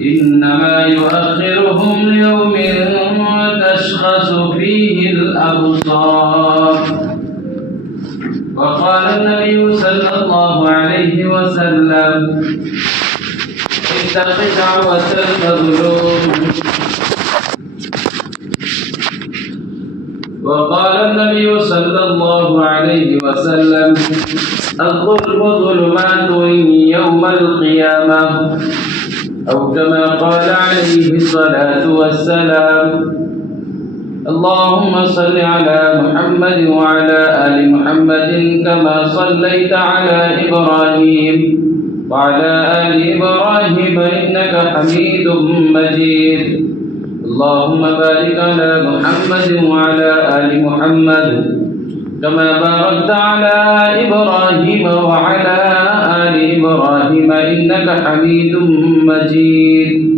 إنما يؤخرهم ليوم تشخص فيه الأبصار. وقال النبي صلى الله عليه وسلم اتق دعوة المظلوم. وقال النبي صلى الله عليه وسلم الظلم ظلمات يوم القيامة، أو كما قال عليه الصلاة والسلام. اللهم صل على محمد وعلى آل محمد كما صليت على إبراهيم وعلى آل إبراهيم إنك حميد مجيد. اللهم بارك على محمد وعلى آل محمد كما باركت على إبراهيم وعلى آل إبراهيم إنك حميد مجيد.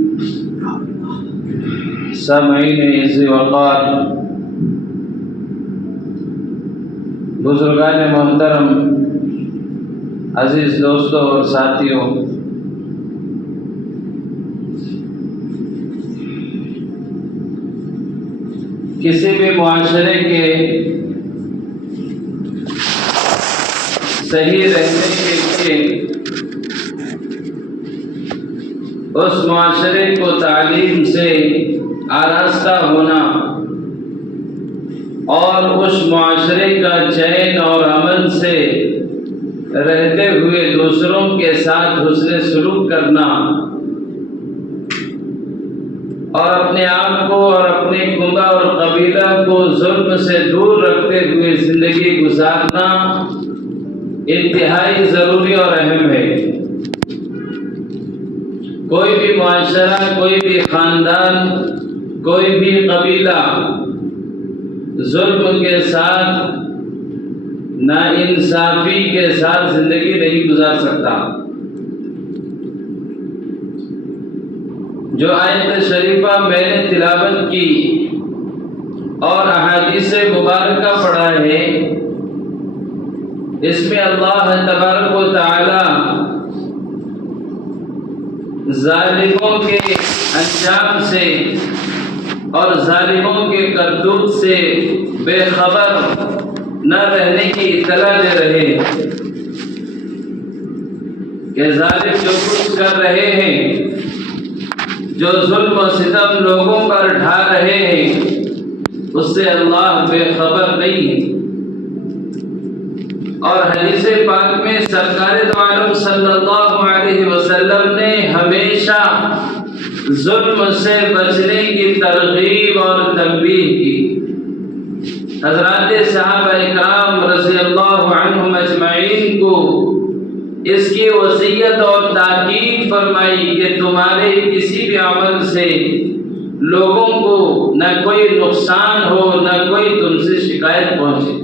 سامعین عزیز وقار، بزرگان محترم، عزیز دوستوں اور ساتھیوں، کسی بھی معاشرے کے صحیح رہنے کے لیے اس معاشرے کو تعلیم سے آراستہ ہونا اور اس معاشرے کا چین اور امن سے رہتے ہوئے دوسروں کے ساتھ حسن سلوک کرنا اور اپنے آپ کو اور اپنے کنبہ اور قبیلہ کو ظلم سے دور رکھتے ہوئے زندگی گزارنا انتہائی ضروری اور اہم ہے۔ کوئی بھی معاشرہ، کوئی بھی خاندان، کوئی بھی قبیلہ ظلم کے ساتھ، ناانصافی کے ساتھ زندگی نہیں گزار سکتا۔ جو آیت شریفہ میں نے تلاوت کی اور احادیث مبارکہ پڑھا ہے، اس میں اللہ تبارک و تعالی ظالموں کے انجام سے اور ظالموں کے کرتوت سے بے خبر نہ رہنے کی اطلاع دے رہے کہ ظالم جو کچھ کر رہے ہیں، جو ظلم و ستم لوگوں پر ڈھا رہے ہیں، اس سے اللہ بے خبر نہیں ہے۔ اور حدیث پاک میں سرکار دو عالم صلی اللہ علیہ وسلم نے ہمیشہ ظلم سے بچنے کی ترغیب اور تنبیہ کی۔ حضرات صحابہ اکرام رضی اللہ عنہم اجمعین کو اس کی وصیت اور تاکید فرمائی کہ تمہارے کسی بھی عمل سے لوگوں کو نہ کوئی نقصان ہو، نہ کوئی تم سے شکایت پہنچے۔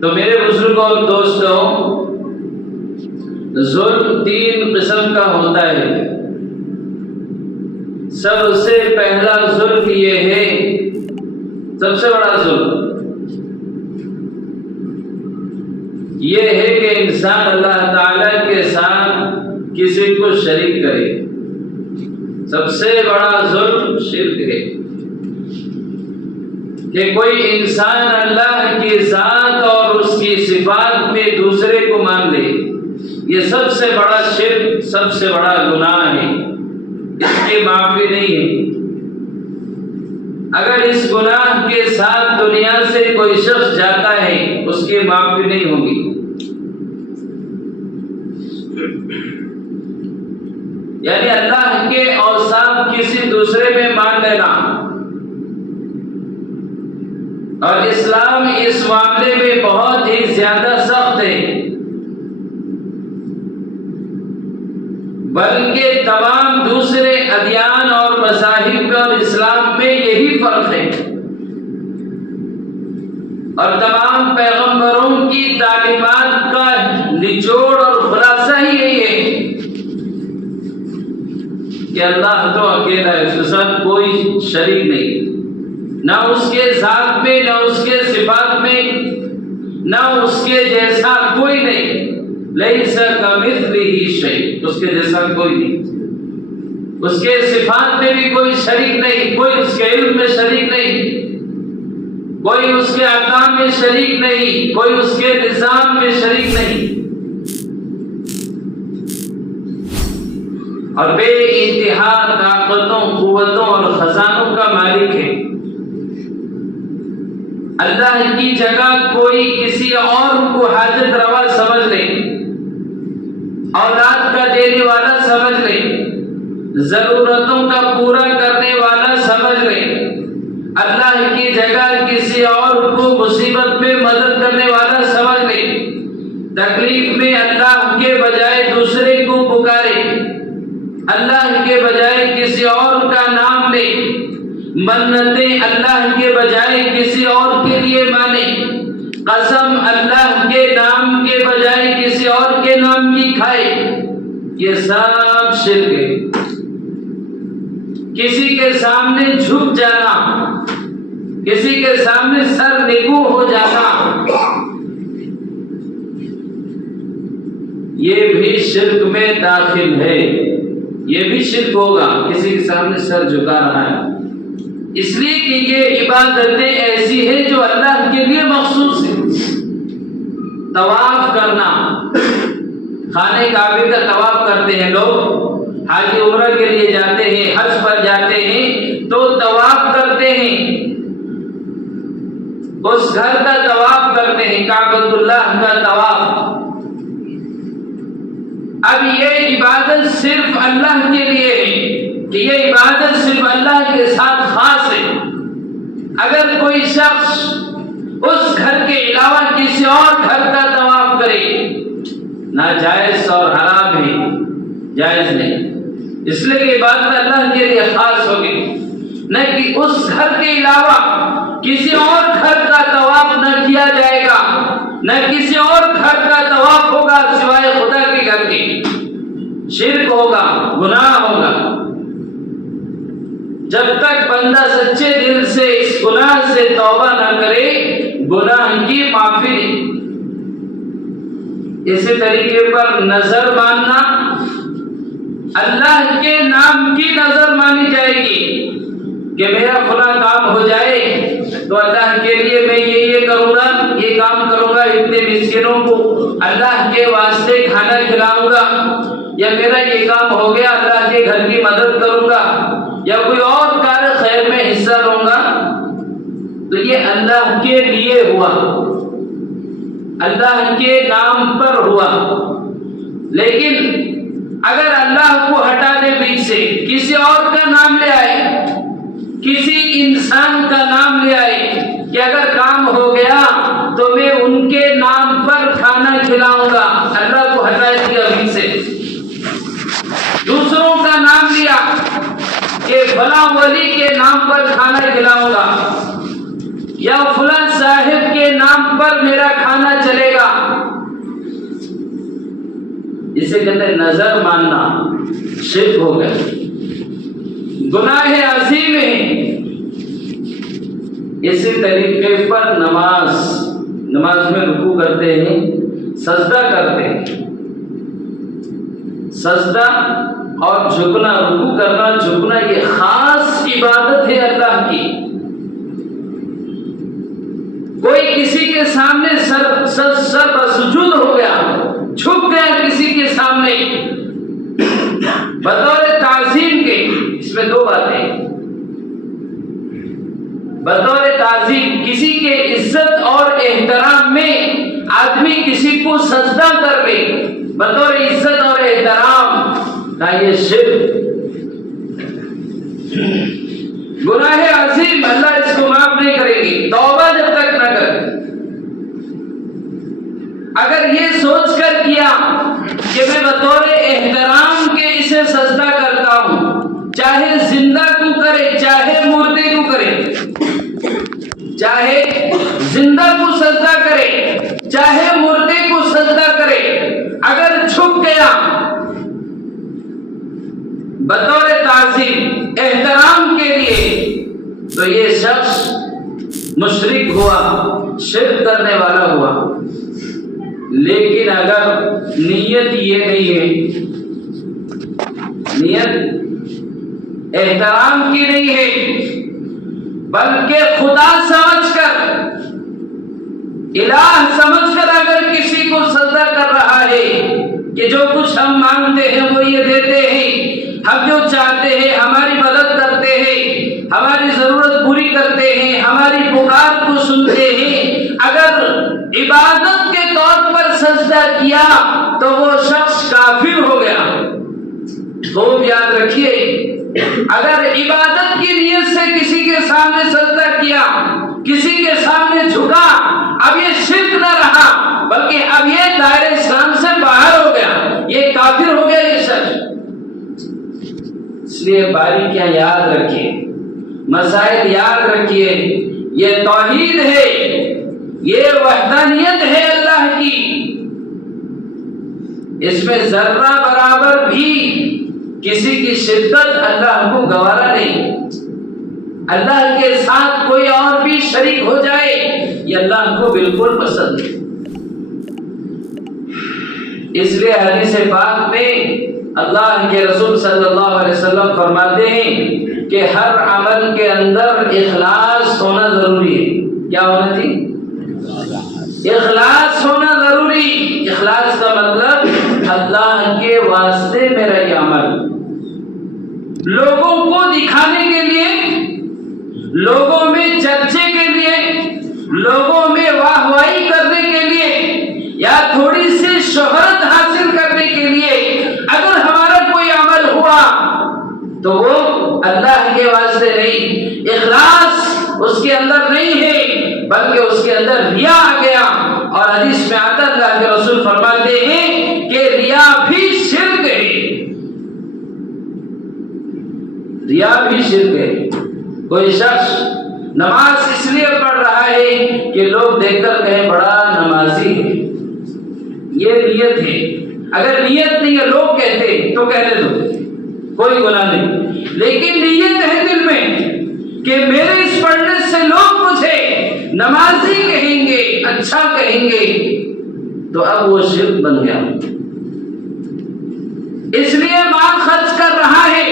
تو میرے بزرگوں اور دوستوں، ظلم تین قسم کا ہوتا ہے۔ سب سے پہلا ظلم یہ ہے، سب سے بڑا ظلم یہ ہے کہ انسان اللہ تعالی کے ساتھ کسی کو شریک کرے۔ سب سے بڑا ظلم شرک ہے کہ کوئی انسان اللہ کی ذات اور اس کی صفات میں دوسرے کو مان لے۔ یہ سب سے بڑا شرک، سب سے بڑا گناہ ہے، اس کی معافی نہیں ہے۔ اگر اس گناہ کے ساتھ دنیا سے کوئی شخص جاتا ہے، اس کی معافی نہیں ہوگی۔ یعنی اللہ کے اوصاف کسی دوسرے میں مان لینا، اور اسلام اس معاملے میں بہت ہی زیادہ سخت ہے، بلکہ تمام دوسرے ادیان اور مذاہب کا اور اسلام میں یہی فرق ہے، اور تمام پیغمبروں کی تعلیمات کا نچوڑ اور خلاصہ ہی یہی ہے کہ اللہ تو اکیلا ہے، اس کے ساتھ کوئی شریک نہیں، نہ اس کے ذات میں، نہ اس کے صفات میں، نہ اس کے جیسا کوئی نہیں۔ لیس کمثلہ شیء، اس کے جیسا کوئی نہیں، اس کے صفات میں بھی کوئی شریک نہیں، کوئی اس کے علم میں شریک نہیں، کوئی اس کے احکام میں شریک نہیں، کوئی اس کے نظام میں شریک نہیں، اور بے انتہا طاقتوں، قوتوں اور خزانوں کا مالک ہے۔ اللہ کی جگہ کوئی کسی اور کو حاجت روا سمجھ لے، اولاد کا دینے والا سمجھ لے، ضرورتوں کا پورا کرنے والا سمجھ لے، اللہ کی جگہ کسی اور کو مصیبت میں مدد کرنے والا سمجھ لے، تکلیف میں اللہ کے بجائے دوسرے کو پکارے، اللہ کے بجائے کسی اور کا نام لے، منتیں اللہ کے بجائے کسی اور کے لیے مانے، قسم اللہ کے نام کے بجائے کسی اور کے نام کی کھائے، یہ سب شرک ہے۔ کسی کے سامنے جھک جانا، کسی کے سامنے سر نگو ہو جانا، یہ بھی شرک میں داخل ہے، یہ بھی شرک ہوگا، کسی کے سامنے سر جھکا رہا ہے، اس لیے کہ یہ عبادتیں ایسی ہیں جو اللہ کے لیے مخصوص ہیں۔ طواف کرنا، خانے کعبے کا طواف کرتے ہیں لوگ، حاجی عمرہ کے لیے جاتے ہیں، حج پر جاتے ہیں تو طواف کرتے ہیں، اس گھر کا طواف کرتے ہیں، کعبۃ اللہ کا طواف۔ اب یہ عبادت صرف اللہ کے لیے ہے کہ یہ عبادت صرف اللہ کے ساتھ خاص ہے۔ اگر کوئی شخص اس گھر کے علاوہ کسی اور گھر کا طواف کرے، ناجائز اور حرام ہے، جائز نہیں، اس لیے کہ عبادت اللہ کے لیے خاص ہوگی، نہ کہ اس گھر کے علاوہ کسی اور گھر کا طواف نہ کیا جائے گا، نہ کسی اور گھر کا طواف ہوگا سوائے خدا کے گھر کے، شرک ہوگا، گناہ ہوگا۔ جب تک بندہ سچے دل سے اس گناہ سے توبہ نہ کرے، گناہ کی معافی نہیں۔ اسی طریقے پر نظر ماننا، اللہ کے نام کی نظر مانی جائے گی کہ میرا فلاں کام ہو جائے تو اللہ کے لیے میں یہ کروں گا، یہ کام کروں گا، اتنے مسکینوں کو اللہ کے واسطے کھانا کھلاؤں گا، یا میرا یہ کام ہو گیا اللہ کے گھر کی مدد کروں گا، یا کوئی اور کار خیر میں حصہ لوں گا، تو یہ اللہ کے لیے ہوا، اللہ کے نام پر ہوا۔ لیکن اگر اللہ کو ہٹا دے بیچ سے، کسی اور کا نام لے آئے، کسی انسان کا نام لے آئے کہ اگر کام ہو گیا تو میں ان کے نام پر کھانا کھلاؤں گا، اللہ کو ہٹا دیا بیچ سے، دوسروں کا نام لیا کہ فلاں ولی کے نام پر کھانا کھلاؤں گا، یا فلاں صاحب کے نام پر میرا کھانا چلے گا، اسے کہتے ہیں نظر ماننا، شرک ہو گیا، گناہ عظیم ہے۔ اسی طریقے پر نماز میں رکوع کرتے ہیں، سجدہ کرتے ہیں، سجدہ اور جھکنا، رکوع کرنا، جھکنا، یہ خاص عبادت ہے اللہ کی۔ کوئی کسی کے سامنے سر بسجود ہو گیا، جھک گیا کسی کے سامنے بطور تعظیم کے، اس میں دو باتیں، بطور تعظیم کسی کے عزت اور احترام میں آدمی کسی کو سجدہ کر لے بطور عزت اور احترام کا، یہ شرک، گناہ عظیم، اللہ اس کو معاف نہیں کرے گی توبہ جب تک نہ کرے۔ اگر یہ سوچ کر کیا کہ میں بطور احترام کے اسے سجدہ کرتا ہوں، چاہے زندہ کو کرے چاہے مردے کو کرے، چاہے زندہ کو سجدہ کرے چاہے مردے کو سجدہ کرے، اگر جھک گیا بطور تعظیم احترام کے لیے تو یہ شخص مشرک ہوا، شرک کرنے والا ہوا۔ لیکن اگر نیت یہ نہیں ہے، نیت احترام کی نہیں ہے، بلکہ خدا سمجھ کر، الہ سمجھ کر اگر کسی کو سجدہ کر رہا ہے کہ جو کچھ ہم مانگتے ہیں وہ یہ دیتے ہیں، ہم جو چاہتے ہیں ہماری مدد کرتے ہیں، ہماری ضرورت پوری کرتے ہیں، ہماری پکار کو سنتے ہیں، اگر عبادت کے طور پر سجدہ کیا تو وہ شخص کافر ہو گیا۔ خوب یاد رکھیے، اگر عبادت کی نیت سے کسی کے سامنے سجدہ کیا، کسی کے سامنے جھکا، اب یہ شرک نہ رہا بلکہ اب یہ دائرہ اسلام سے باہر ہو گیا، یہ کافر ہو گیا یہ شخص۔ اس لیے باریکیاں یاد رکھیے، مسائل یاد رکھیے، یہ توحید ہے، یہ وحدانیت ہے اللہ کی، اس میں ذرہ برابر بھی کسی کی شرکت اللہ کو گوارا نہیں۔ اللہ کے ساتھ کوئی اور بھی شریک ہو جائے یہ اللہ کو بالکل پسند ہے۔ اس لیے حدیث پاک میں اللہ کے رسول صلی اللہ علیہ وسلم فرماتے ہیں کہ ہر عمل کے اندر اخلاص ہونا ضروری ہے۔ کیا ہونا چاہیے؟ اخلاص ہونا ضروری۔ اخلاص کا مطلب اللہ کے واسطے میرا یہ عمل، لوگوں کو دکھانے کے لیے، لوگوں میں چرچے کے لیے، لوگوں میں واہ واہی کرنے کے لیے یا تھوڑی سی شہرت حاصل کرنے کے لیے اگر ہمارا کوئی عمل ہوا تو وہ اللہ کے واسطے نہیں، اخلاص اس کے اندر نہیں ہے بلکہ اس کے اندر ریا آ گیا۔ اور حدیث میں آتا اللہ کے رسول فرماتے ہیں کہ ریا بھی شرک ہے، ریا بھی شرک ہے۔ کوئی شخص نماز اس لیے پڑھ رہا ہے کہ لوگ دیکھ کر کہیں بڑا نمازی ہے، یہ نیت ہے۔ اگر نیت نہیں ہے، لوگ کہتے تو کہنے دو، کوئی گناہ نہیں، لیکن نیت ہے دل میں کہ میرے اس پڑھنے سے لوگ مجھے نمازی کہیں گے، اچھا کہیں گے، تو اب وہ شرک بن گیا۔ اس لیے مال خرچ کر رہا ہے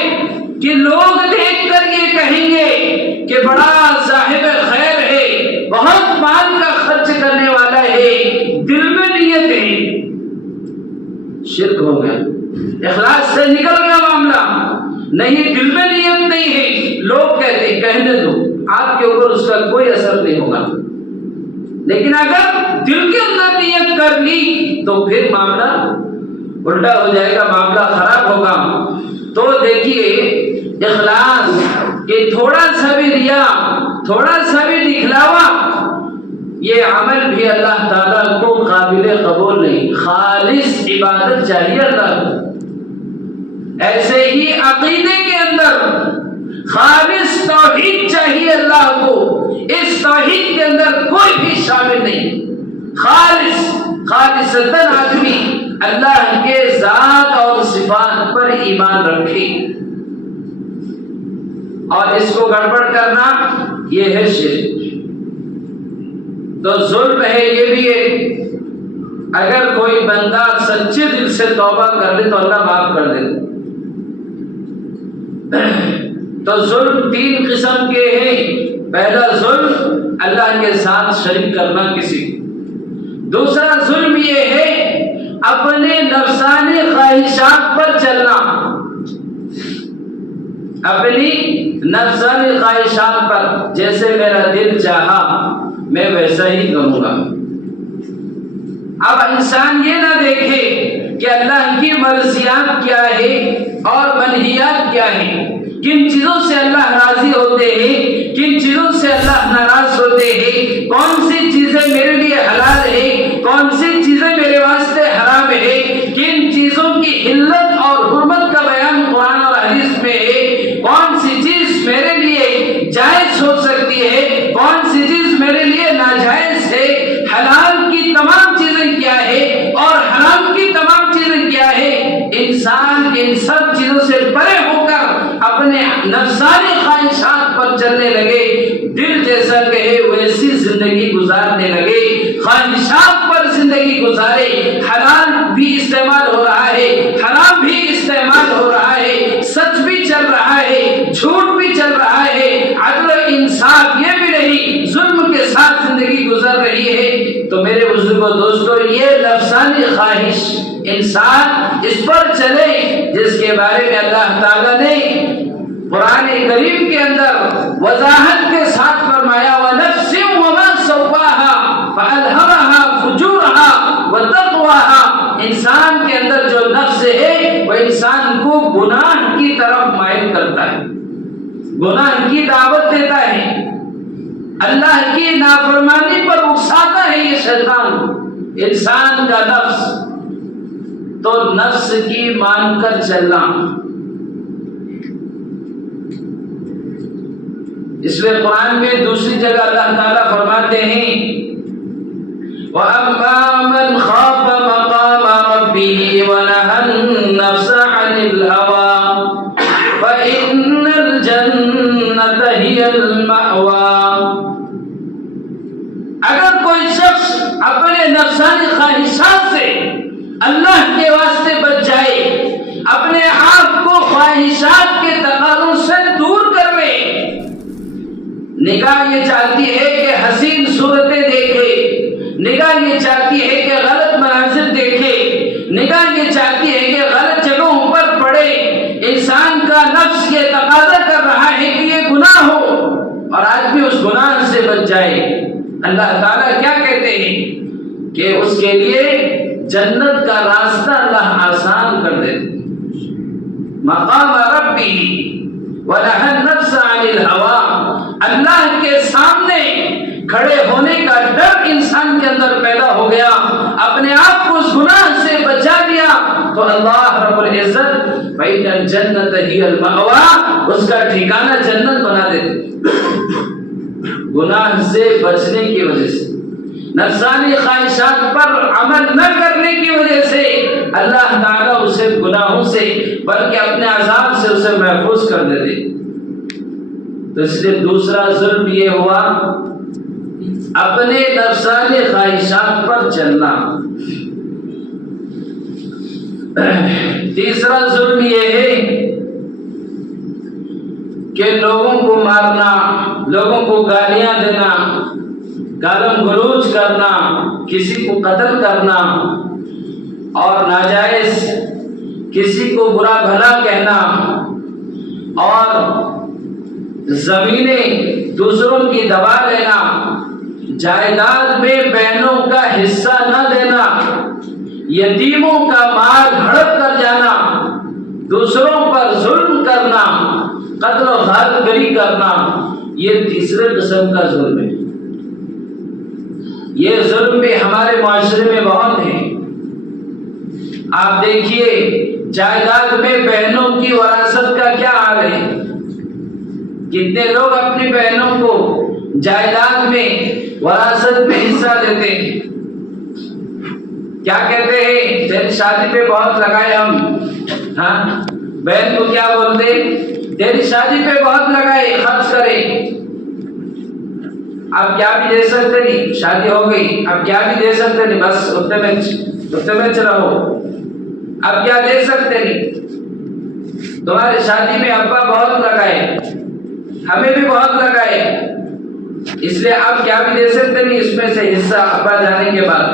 کہ لوگ دیکھ کر یہ کہیں گے کہ بڑا صاحب خیر ہے، بہت مال کا خرچ کرنے والا ہے، دل میں نیت ہے، شرک ہو گیا، اخلاص سے نکل گیا معاملہ۔ نہیں، دل میں نیت نہیں ہے، لوگ کہتے کہنے دو، آپ کے اوپر اس کا کوئی اثر نہیں ہوگا، لیکن اگر دل کے اندر نیت کر لی تو پھر معاملہ الٹا ہو جائے گا، معاملہ خراب ہوگا۔ تو دیکھیے اخلاص کہ تھوڑا سا بھی ریا، تھوڑا سا بھی دکھلاوا، یہ عمل بھی اللہ تعالیٰ کو قابل قبول نہیں۔ خالص عبادت چاہیے اللہ کو۔ ایسے ہی عقیدے کے اندر خالص توحید چاہیے اللہ کو، اس توحید کے اندر کوئی بھی شامل نہیں، خالصتاً آدمی اللہ کے ذات اور صفات پر ایمان رکھے، اور اس کو گڑبڑ کرنا یہ ہے شرک۔ تو ظلم ہے، یہ بھی ہے۔ اگر کوئی بندہ سچے دل سے توبہ کر لے تو اللہ معاف کر دے۔ تو ظلم تین قسم کے ہیں۔ پہلا ظلم اللہ کے ساتھ شریک کرنا کسی، دوسرا ظلم یہ ہے اپنے نفسانی خواہشات پر چلنا، اپنی نفسانی خواہشات پر، جیسے میرا دل چاہا میں ویسا ہی کروں گا۔ اب انسان یہ نہ دیکھے کہ اللہ کی مرضیات کیا ہے اور منہیات کیا ہے، کن چیزوں سے اللہ راضی ہوتے ہیں، کن چیزوں سے اللہ ناراض ہوتے ہیں، کون سی چیزیں میرے لیے حلال ہے، کون سی چیزیں میرے واسطے حرام ہے، کن چیزوں کی حلت اور حرمت کا بیان قرآن اور حدیث میں ہے، کون سی چیز میرے لیے جائز ہو سکتی ہے، کون سی چیز میرے لیے ناجائز ہے، حلال کی تمام چیزیں کیا ہے اور حرام کی تمام چیزیں کیا ہے۔ انسان ان سب چیزوں سے پرے ہو کر اپنے نفسانی خواہشات پر چلنے لگے، دل جیسا کہے ویسی زندگی گزارنے لگے، خواہشات پر زندگی زندگی گزارے، حلال بھی استعمال ہو رہا ہے، حرام بھی استعمال ہو رہا ہے، سچ بھی چل رہا ہے، جھوٹ بھی چل رہا ہے، عدل و انصاف یہ بھی نہیں، ظلم کے ساتھ زندگی گزر رہی ہے، تو میرے بزرگوں دوستوں یہ نفسانی خواہش انسان اس پر چلے جس کے بارے میں اللہ تعالیٰ نے قرآن کریم کے اندر وضاحت کے ساتھ فرمایا وَنَفْسٍ وَمَا سَوَّاهَا فَأَلْهَمَهَا فُجُورَهَا وَتَقْوَاهَا، انسان کے اندر جو نفس ہے وہ انسان کو گناہ کی طرف مائل کرتا ہے، گناہ کی دعوت دیتا ہے، اللہ کی نافرمانی پر اکساتا ہے یہ شیطان انسان کا نفس، تو نفس کی مان کر چلنا۔ اس لیے قرآن میں دوسری جگہ اللہ تعالیٰ فرماتے ہیں وَأَمَّا مَنْ خَافَ مَقَامَ رَبِّهِ وَنَهَى النَّفْسَ عَنِ الْهَوَىٰ فَإِنَّ الْجَنَّةَ هِيَ الْمَأْوَىٰ۔ اگر کوئی شخص اپنے نفسانی خواہشات سے اللہ کے واسطے بچ جائے، اپنے آپ کو خواہشات کے تقاضوں سے دور کر لے، نگاہ یہ چاہتی ہے کہ حسین صورتیں دیکھے، نگاہ یہ چاہتی ہے کہ غلط مناظر دیکھے، نگاہ یہ چاہتی ہے کہ غلط جگہوں پر پڑے، انسان کا نفس یہ تقاضا کر رہا ہے کہ یہ گناہ ہو اور آدمی اس گناہ سے بچ جائے، اللہ تعالیٰ کیا کہتے ہیں کہ اس کے لیے جنت کا راستہ اللہ آسان کر دیتے، مقام ربی وَنَهَى النَّفْسَ عَنِ الْهَوَىٰ، اللہ کے سامنے کھڑے ہونے کا ڈر انسان کے اندر پیدا ہو گیا، اپنے آپ کو اس گناہ سے بچا لیا تو اللہ رب العزت فَإِنَّ الْجَنَّةَ هِيَ الْمَأْوَىٰ، اس کا ٹھکانہ جنت بنا دیتے، گناہ سے بچنے کی وجہ سے، نفسانی خواہشات پر عمل نہ کرنے کی وجہ سے اللہ تعالیٰ اسے گناہوں سے بلکہ اپنے عذاب سے اسے محفوظ کر دیتے۔ تو اس لیے دوسرا ظلم یہ ہوا اپنے نفسانی خواہشات پر چلنا۔ تیسرا ظلم یہ ہے کہ لوگوں کو مارنا، لوگوں کو گالیاں دینا، گالم گلوچ کرنا، کسی کو قتل کرنا اور ناجائز کسی کو برا بھلا کہنا اور زمینیں دوسروں کی دبا لینا، جائیداد میں بہنوں کا حصہ نہ دینا، یتیموں کا مال ہڑپ کر جانا، دوسروں پر ظلم کرنا، قتل و غارت گری کرنا، یہ تیسرے قسم کا ظلم ہے۔ یہ ظلم بھی ہمارے معاشرے میں بہت ہے۔ آپ دیکھیے جائیداد میں بہنوں کی وراثت کا کیا حال ہے، کتنے لوگ اپنی بہنوں کو جائیداد میں وراثت میں حصہ دیتے ہیں، کیا کہتے ہیں تیری شادی پہ بہت لگائے ہم، ہاں بہن کو کیا بولتے تیری شادی پہ بہت لگائے خرچ کرے، اب کیا بھی دے سکتے نہیں، شادی ہو گئی اب کیا بھی دے سکتے نہیں، بس اتنے میں رہو، اب کیا دے سکتے نہیں، تمہاری شادی میں ابا بہت لگائے، ہمیں بھی بہت لگائے، اس لیے اب کیا بھی دے سکتے نہیں، اس میں سے حصہ ابا جانے کے بعد۔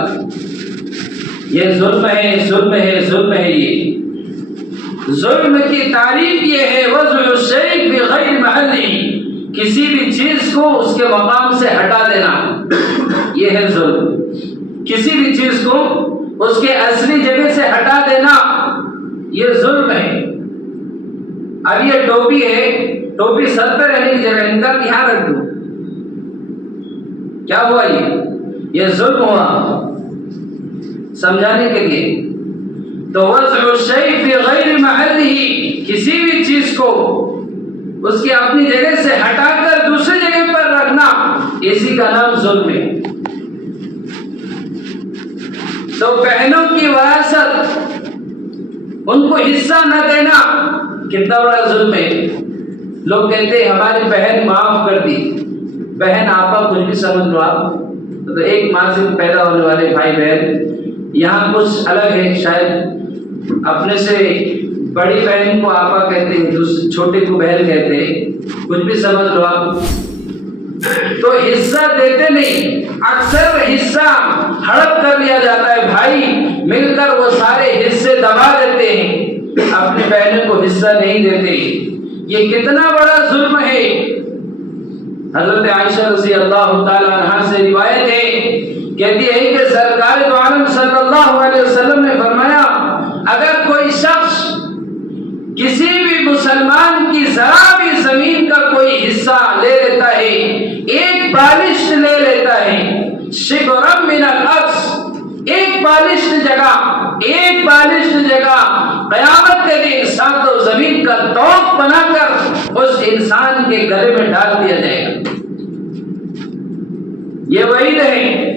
یہ ظلم ہے، ظلم ہے، ظلم ہے۔ یہ ظلم کی تعریف یہ ہے وضع الشیء بغیر محلہ، کسی بھی چیز کو اس کے مقام سے ہٹا دینا، یہ ہے ظلم۔ کسی بھی چیز کو اس کے اصلی جگہ سے ہٹا دینا یہ ظلم ہے۔ اب یہ ٹوپی ہے، ٹوپی سر پہ رہنے کی جگہ ان کا یہاں رکھ دو، کیا ہوا؟ یہ ظلم ہوا، سمجھانے کے لیے۔ تو وضع الشیء فی غیر محلہ، کسی بھی چیز کو اس کی اپنی جگہ سے ہٹا کر دوسری جگہ پر رکھنا، اسی کا نام ظلم ہے۔ تو بہنوں کی وراثت، ان کو حصہ نہ دینا کتنا بڑا ظلم ہے۔ لوگ کہتے ہیں ہماری بہن معاف کر دی، بہن آپا کچھ بھی سمجھ لو، تو ایک ماں سے پیدا ہونے والے بھائی بہن یہاں کچھ الگ ہے، شاید اپنے سے بڑی بہن کو آپا کہتے ہیں، چھوٹے کو بہن کہتے ہیں، کچھ بھی سمجھ لو آپ، تو حصہ دیتے نہیں، اکثر حصہ ہڑپ کر لیا جاتا ہے، بھائی مل کر وہ سارے حصے دبا دیتے ہیں، اپنی بہنوں کو حصہ نہیں دیتے۔ یہ کتنا بڑا ظلم ہے۔ حضرت عائشہ رضی اللہ تعالی عنہا سے روایت ہے، کہتی ہے کہ سرکار دو عالم صلی اللہ علیہ وسلم نے فرمایا، اگر کوئی شخص کسی بھی مسلمان کی ذرا بھی زمین کا کوئی حصہ لے لیتا ہے، ایک بالشت لے لیتا ہے، شبرم من الارض، ایک بالشت جگہ قیامت کے دن ساتوں زمین کا توق بنا کر اس انسان کے گلے میں ڈال دیا جائے گا۔ یہ وعید ہے،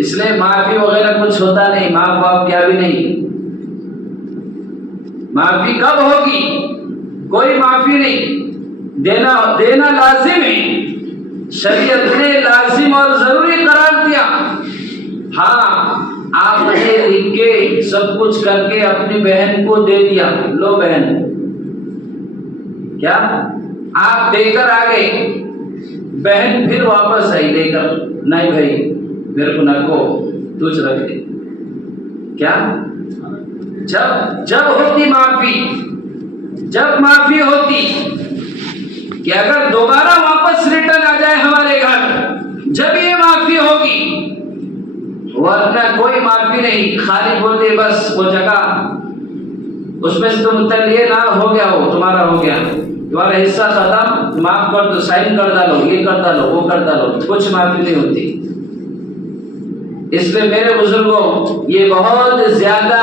اس لیے معافی وغیرہ کچھ ہوتا نہیں، معاف واف کیا بھی نہیں۔ معافی کب ہوگی؟ کوئی معافی نہیں، دینا لازم ہے، شریعت نے لازم اور ضروری قرار دیا۔ ہاں آپ نے لکھ کے سب کچھ کر کے اپنی بہن کو دے دیا، لو بہن، کیا آپ دے کر آ گئے، بہن پھر واپس آئی دے کر، نہیں بھائی میرے کو نہ کو تجھ رکھ دے، کیا جب ہوتی معافی، جب معافی ہوتی کہ اگر دوبارہ واپس ریٹرن آ جائے ہمارے گھر، جب یہ معافی ہوگی، ورنہ کوئی معافی نہیں، خالی بولتے بس وہ جگہ اس میں سے تم اتر نہ ہو گیا، ہو تمہارا ہو گیا، تمہارا حصہ ختم، معاف کر دو، سائن کر ڈالو، یہ کر ڈالو، وہ کر ڈالو، کچھ معافی نہیں ہوتی۔ اس لیے میرے بزرگوں یہ بہت زیادہ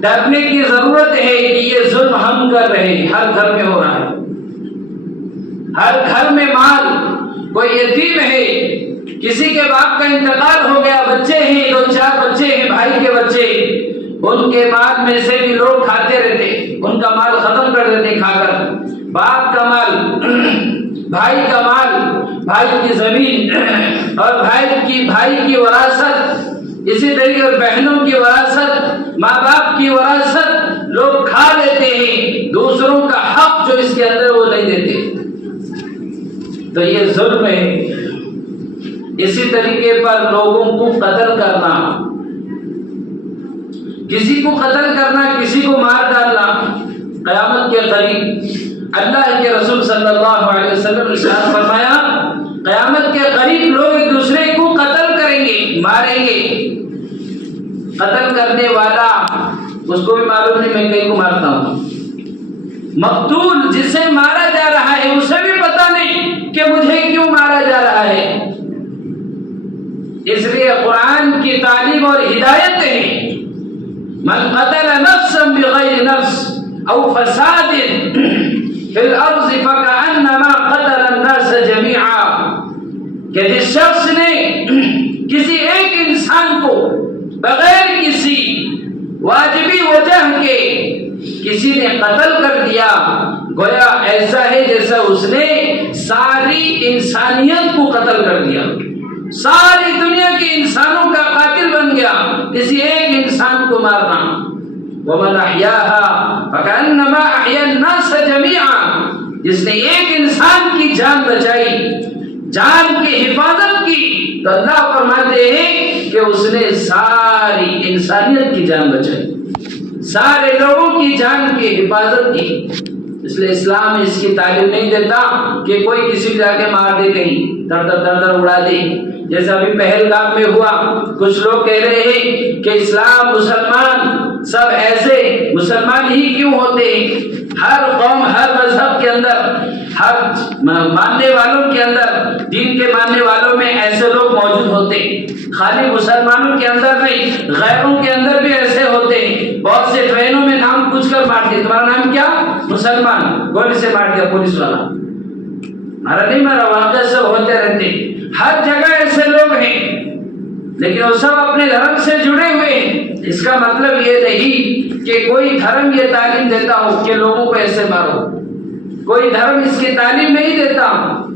ڈرنے کی ضرورت ہے کہ یہ ظلم ہم کر رہے ہیں، ہر گھر میں ہو رہا ہے، ہر گھر میں مال، کوئی یتیم ہے، کسی کے باپ کا انتقال ہو گیا، بچے ہیں، 2-4 بچے ہیں، بھائی کے بچے، ان کے مال میں سے بھی لوگ کھاتے رہتے، ان کا مال ختم کر دیتے کھا کر، باپ کا مال، بھائی کا مال، بھائی کی زمین اور بھائی کی وراثت، اسی طریقے بہنوں کی وراثت، ماں باپ کی وراثت لوگ کھا لیتے ہیں، دوسروں کا حق جو اس کے اندر وہ نہیں دیتے، تو یہ ظلم ہے۔ اسی طریقے پر لوگوں کو قتل کرنا، کسی کو قتل کرنا، کسی کو مار ڈالنا، قیامت کے قریب اللہ کے رسول صلی اللہ علیہ وسلم نے ارشاد فرمایا، قیامت کے قریب لوگ ایک دوسرے کو قتل کریں گے، ماریں گے۔ قتل کرنے والا اس کو بھی معلوم نہیں میں کہیں کو مارتا ہوں، مقتول جسے مارا جا رہا ہے اسے بھی پتا نہیں کہ مجھے کیوں مارا جا رہا ہے۔ اس لیے قرآن کی تعلیم اور ہدایت ہے، من قتل نفسا بغیر نفس او فساد فی الارض فکأنما قتل الناس جميعا، کہ جس شخص نے کسی ایک انسان کو بغیر کسی واجبی وجہ کے کسی نے قتل کر دیا، گویا ایسا ہے جیسا اس نے ساری انسانیت کو قتل کر دیا، ساری دنیا کے انسانوں کا قاتل بن گیا، کسی ایک انسان کو مارنا۔ وَمَنْ أَحْيَاهَا فَكَأَنَّمَا أَحْيَا النَّاسَ جَمِيعًا، جس نے ایک انسان کی جان بچائی، جان کی حفاظت کی، تو اللہ فرماتے ہیں کہ اس نے ساری انسانیت کی جان بچائی، سارے لوگوں کی جان کی حفاظت کی۔ اس لیے اسلام اس کی تعلیم نہیں دیتا کہ کوئی کسی کو جا کے مار دے، کہیں در اڑا دے، جیسا ابھی پہلگام میں ہوا۔ کچھ لوگ کہہ رہے ہیں کہ اسلام مسلمان سب ایسے، مسلمان ہی کیوں ہوتے ہیں؟ ہر قوم، ہر مذہب کے اندر، ہر ماننے والوں کے اندر، دین کے ماننے والوں میں ایسے لوگ موجود ہوتے ہیں، خالی مسلمانوں کے اندر نہیں، غیروں کے اندر بھی ایسے ہوتے ہیں۔ بہت سے ٹرینوں میں نام پوچھ کر مارتے، تمہارا نام کیا؟ مسلمان، گولی سے مار دیا پولیس والا، مارا نہیں مارا، واقعہ سب ہوتے رہتے، ہر جگہ ایسے لوگ ہیں، لیکن وہ سب اپنے دھرم سے جڑے ہوئے ہیں۔ اس کا مطلب یہ نہیں کہ کوئی دھرم یہ تعلیم دیتا ہو کہ لوگوں کو ایسے مارو، کوئی دھرم اس کی تعلیم نہیں دیتا،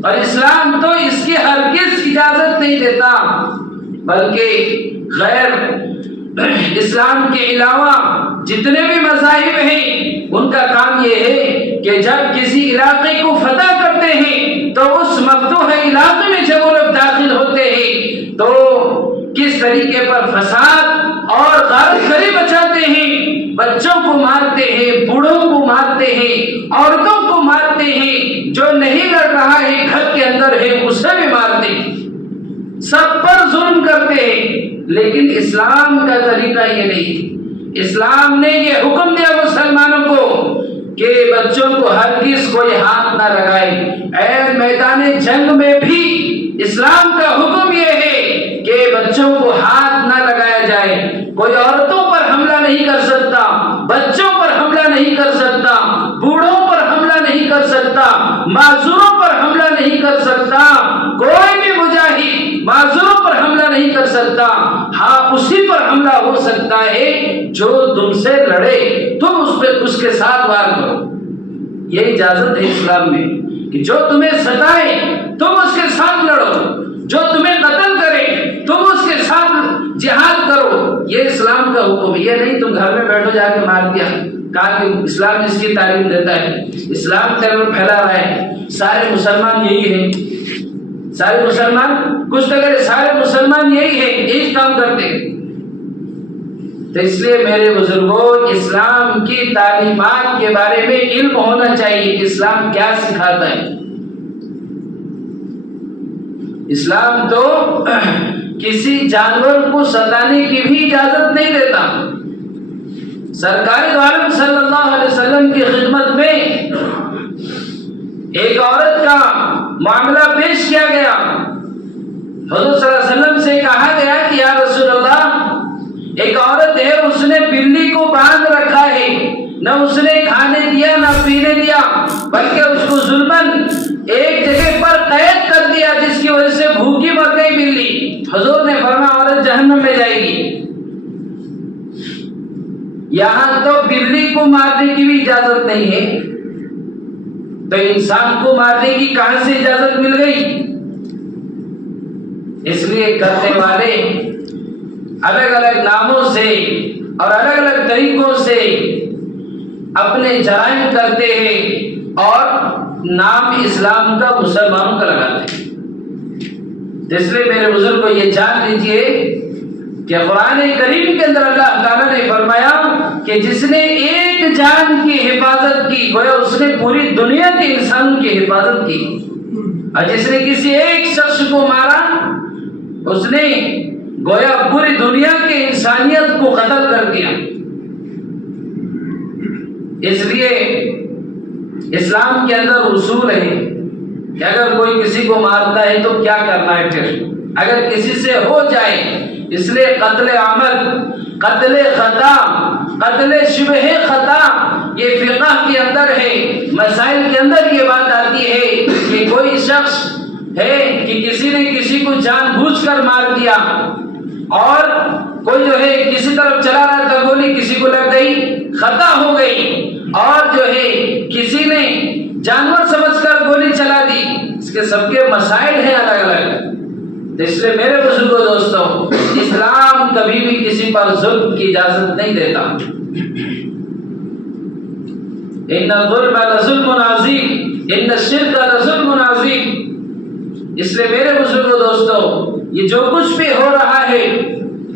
اور اسلام تو اس کی ہرگز اجازت نہیں دیتا، بلکہ غیر اسلام کے علاوہ جتنے بھی مذاہب ہیں ان کا کام یہ ہے کہ جب کسی علاقے کو فتح کرتے ہیں تو اس مفتوح علاقے میں جب وہ لوگ داخل ہوتے ہیں تو کس طریقے پر فساد اور غارت گری بچاتے ہیں، بچوں کو مارتے ہیں، بوڑھوں کو مارتے ہیں، عورتوں کو مارتے ہیں، جو نہیں لڑ رہا ہے گھر کے اندر ہے اسے بھی مارتے ہیں، سب پر ظلم کرتے ہیں۔ لیکن اسلام کا طریقہ یہ نہیں، اسلام نے یہ حکم دیا مسلمانوں کو کہ بچوں کو ہرگز کوئی ہاتھ نہ لگائے۔ اے میدان جنگ میں بھی اسلام کا حکم یہ ہے کہ بچوں کو ہاتھ نہ لگایا جائے، کوئی عورتوں پر حملہ نہیں کر سکتا، بچوں پر حملہ نہیں کر سکتا، بوڑھوں پر حملہ نہیں کر سکتا، معذوروں پر حملہ نہیں کر سکتا، کوئی بھی مجاہد معذوروں پر حملہ نہیں کر سکتا۔ ہاں اسی پر حملہ ہو سکتا ہے جو تم سے لڑے، تم اس کے ساتھ وار کرو۔ یہ اجازت ہے اسلام میں کہ جو تمہیں ستائے تم اس کے ساتھ لڑو، جو تمہیں قتل کرے تم اس کے ساتھ جہاد کرو۔ یہ اسلام کا حکم ہے، یہ نہیں تم گھر میں بیٹھو جا کے مار دیا۔ کہا کہ اسلام اس کی تعلیم دیتا ہے، اسلام تلوار پھیلا رہا ہے، سارے مسلمان یہی ہیں، سارے مسلمان کچھ نہ کرے، سارے مسلمان یہی ہیں، یہی کام کرتے ہیں۔ تو اس لیے میرے بزرگوں، اسلام کی تعلیمات کے بارے میں علم ہونا چاہیے کہ اسلام کیا سکھاتا ہے۔ اسلام تو کسی جانور کو ستانے کی بھی اجازت نہیں دیتا۔ سرکار دو عالم صلی اللہ علیہ وسلم کی خدمت میں ایک عورت کا معاملہ پیش کیا گیا، حضور صلی اللہ علیہ وسلم سے کہا گیا کہ یا رسول اللہ، ایک عورت ہے، اس نے بلی کو باندھ رکھا ہے، نہ اس نے کھانے دیا نہ پینے دیا، بلکہ اس کو ظلماً ایک جگہ پر قید کر دیا جس کی وجہ سے بھوکی مر گئی بلی۔ حضور نے فرمایا عورت جہنم میں جائے گی۔ یہاں تو بلی کو مارنے کی بھی اجازت نہیں ہے، تو انسان کو مارنے کی کہاں سے اجازت مل گئی؟ اس لیے کرنے والے الگ الگ ناموں سے اور الگ الگ طریقوں سے اپنے جرائم کرتے ہیں اور نام اسلام کا مسلمانوں کا لگاتے ہیں۔ اس لیے میرے بزرگ کو یہ جان لیجئے کہ قرآن کریم کے اندر اللہ تعالیٰ نے فرمایا کہ جس نے ایک جان کی حفاظت کی گویا اس نے پوری دنیا کے انسانوں کی حفاظت کی، اور جس نے کسی ایک شخص کو مارا اس نے گویا پوری دنیا کے انسانیت کو قتل کر دیا۔ اس لیے اسلام کے اندر اصول ہے کہ اگر کوئی کسی کو مارتا ہے تو کیا کرنا ہے، پھر اگر کسی سے ہو جائے، اس لیے قتل عمد، قتل خطا، قتل شبہ خطا یہ فقہ کے اندر ہے، مسائل کے اندر یہ بات آتی ہے کہ کوئی شخص ہے کہ کسی نے کسی کو جان بوجھ کر مار دیا، اور کوئی جو ہے کسی طرف چلا رہا تھا، گولی کسی کو لگ گئی، خطا ہو گئی، اور جو ہے کسی نے جانور سمجھ کر گولی چلا دی۔ اس کے سب کے مسائل ہیں الگ الگ۔ اس لیے میرے بزرگوں دوستوں، اسلام کبھی بھی کسی پر ظلم کی اجازت نہیں دیتا۔ ان الظلم لظلم عظیم، ان الشرک لظلم عظیم۔ اس لیے میرے بزرگوں دوستوں، یہ جو کچھ بھی ہو رہا ہے،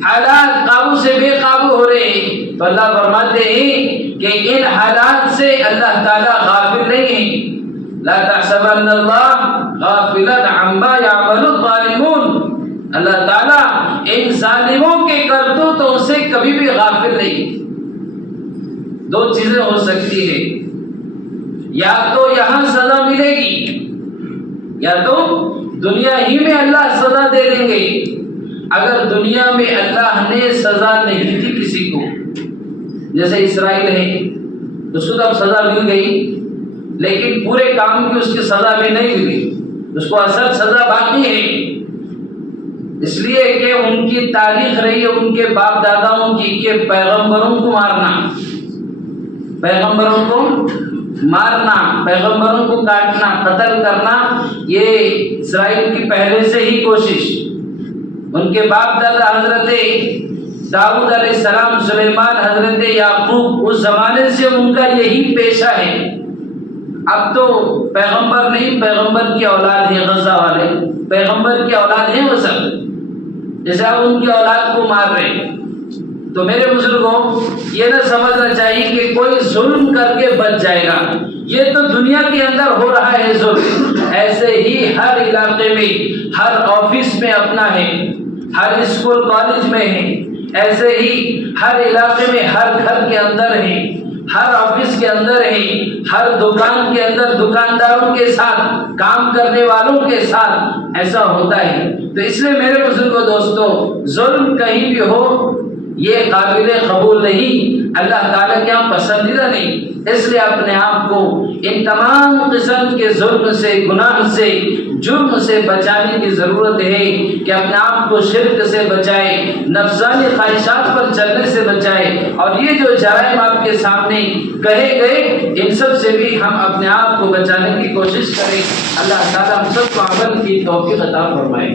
حالات قابو سے بے قابو ہو رہے ہیں، تو اللہ فرماتے ہیں کہ ان حالات سے اللہ تعالیٰ غافل نہیں ہے۔ لا تحسبن اللہ غافلا عما يعمل الظالمون۔ اللہ تعالیٰ ان ظالموں کے کرتوتوں سے کبھی بھی غافل نہیں۔ دو چیزیں ہو سکتی ہیں، یا تو یہاں سزا ملے گی، یا تو دنیا ہی میں اللہ سزا دے دیں گے۔ اگر دنیا میں اللہ نے سزا نہیں دی کسی کو، جیسے اسرائیل ہے، اس کو تو اب سزا مل گئی، لیکن پورے کام کی اس کی سزا بھی نہیں ملی، اس کو اصل سزا باقی ہے، اس لیے کہ ان کی تاریخ رہی ہے ان کے باپ داداؤں کی کہ پیغمبروں کو مارنا، پیغمبروں کو مارنا، پیغمبروں کو کاٹنا، قتل کرنا، یہ اسرائیل کی پہلے سے ہی کوشش، ان کے باپ دادا حضرت داؤد علیہ السلام، سلیمان، حضرت یعقوب، اس زمانے سے ان کا یہی پیشہ ہے۔ اب تو پیغمبر نہیں، پیغمبر کی اولاد ہے، غزہ والے پیغمبر کی اولاد ہیں وہ سب، جیسے اب ان کی اولاد کو مار رہے ہیں۔ تو میرے بزرگوں، یہ نہ سمجھنا چاہیے کہ کوئی ظلم کر کے بچ جائے گا، یہ تو دنیا کے اندر ہو رہا ہے ظلم، ایسے ہی ہر علاقے میں، ہر آفس میں اپنا ہے، ہر اسکول کالج میں ہے، ایسے ہی ہر علاقے میں، ہر گھر کے اندر ہے، ہر آفس کے اندر ہے، ہر دکان کے اندر دکانداروں کے ساتھ، کام کرنے والوں کے ساتھ ایسا ہوتا ہے۔ تو اس لیے میرے بزرگوں دوستو، ظلم کہیں بھی ہو یہ قابل قبول نہیں، اللہ تعالیٰ کے یہاں پسندیدہ نہیں۔ اس لیے اپنے آپ کو ان تمام قسم کے ظلم سے، گناہ سے، جرم سے بچانے کی ضرورت ہے کہ اپنے آپ کو شرک سے بچائے، نفسانی خواہشات پر چلنے سے بچائے، اور یہ جو جرائم آپ کے سامنے کہے گئے ان سب سے بھی ہم اپنے آپ کو بچانے کی کوشش کریں۔ اللہ تعالیٰ ہم سب کو عمل کی توفیق عطا فرمائے۔